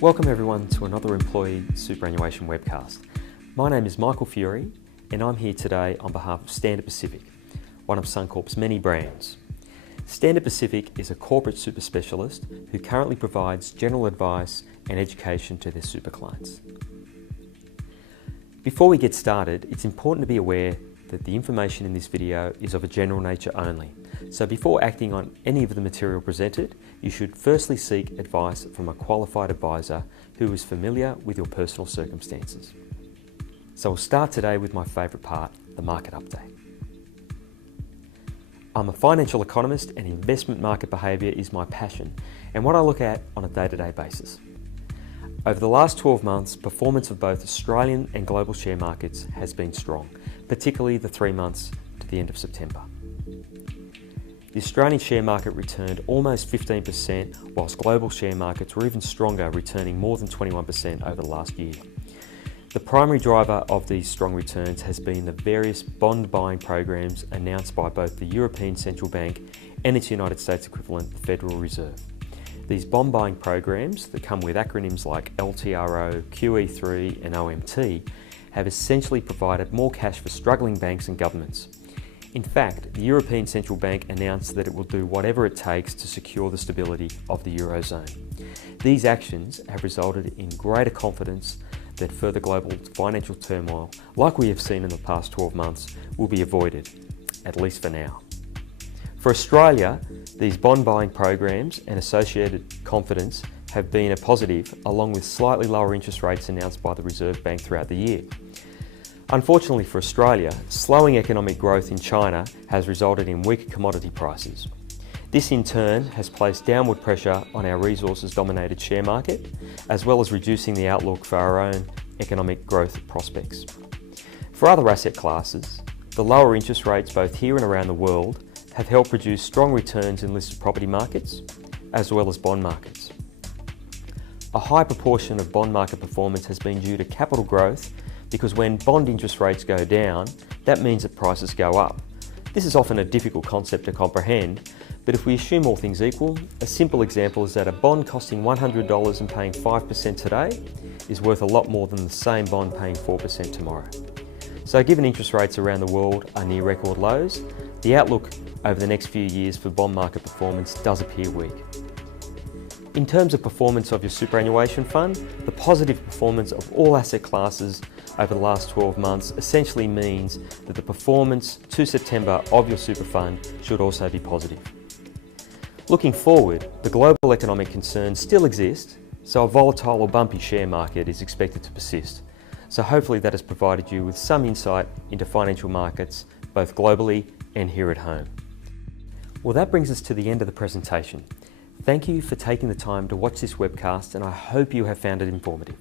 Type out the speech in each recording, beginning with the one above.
Welcome everyone to another Employee Superannuation Webcast. My name is Michael Furey and I'm here today on behalf of Standard Pacific, one of Suncorp's many brands. Standard Pacific is a corporate super specialist who currently provides general advice and education to their super clients. Before we get started, it's important to be aware that the information in this video is of a general nature only. So before acting on any of the material presented, you should firstly seek advice from a qualified advisor who is familiar with your personal circumstances. So we'll start today with my favourite part, the market update. I'm a financial economist and investment market behaviour is my passion and what I look at on a day-to-day basis. Over the last 12 months, performance of both Australian and global share markets has been strong, particularly the 3 months to the end of September. The Australian share market returned almost 15%, whilst global share markets were even stronger, returning more than 21% over the last year. The primary driver of these strong returns has been the various bond buying programs announced by both the European Central Bank and its United States equivalent, the Federal Reserve. These bond buying programs that come with acronyms like LTRO, QE3 and OMT have essentially provided more cash for struggling banks and governments. In fact, the European Central Bank announced that it will do whatever it takes to secure the stability of the Eurozone. These actions have resulted in greater confidence that further global financial turmoil, like we have seen in the past 12 months, will be avoided, at least for now. For Australia, these bond buying programs and associated confidence have been a positive, along with slightly lower interest rates announced by the Reserve Bank throughout the year. Unfortunately for Australia, slowing economic growth in China has resulted in weaker commodity prices. This in turn has placed downward pressure on our resources-dominated share market, as well as reducing the outlook for our own economic growth prospects. For other asset classes, the lower interest rates both here and around the world have helped produce strong returns in listed property markets, as well as bond markets. A high proportion of bond market performance has been due to capital growth because when bond interest rates go down, that means that prices go up. This is often a difficult concept to comprehend, but if we assume all things equal, a simple example is that a bond costing $100 and paying 5% today is worth a lot more than the same bond paying 4% tomorrow. So given interest rates around the world are near record lows, the outlook over the next few years for bond market performance does appear weak. In terms of performance of your superannuation fund, the positive performance of all asset classes over the last 12 months essentially means that the performance to September of your super fund should also be positive. Looking forward, the global economic concerns still exist, so a volatile or bumpy share market is expected to persist. So hopefully that has provided you with some insight into financial markets, both globally and here at home. Well, that brings us to the end of the presentation. Thank you for taking the time to watch this webcast and I hope you have found it informative.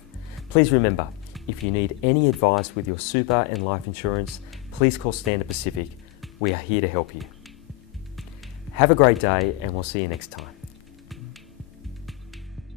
Please remember, if you need any advice with your super and life insurance, please call Standard Pacific. We are here to help you. Have a great day and we'll see you next time.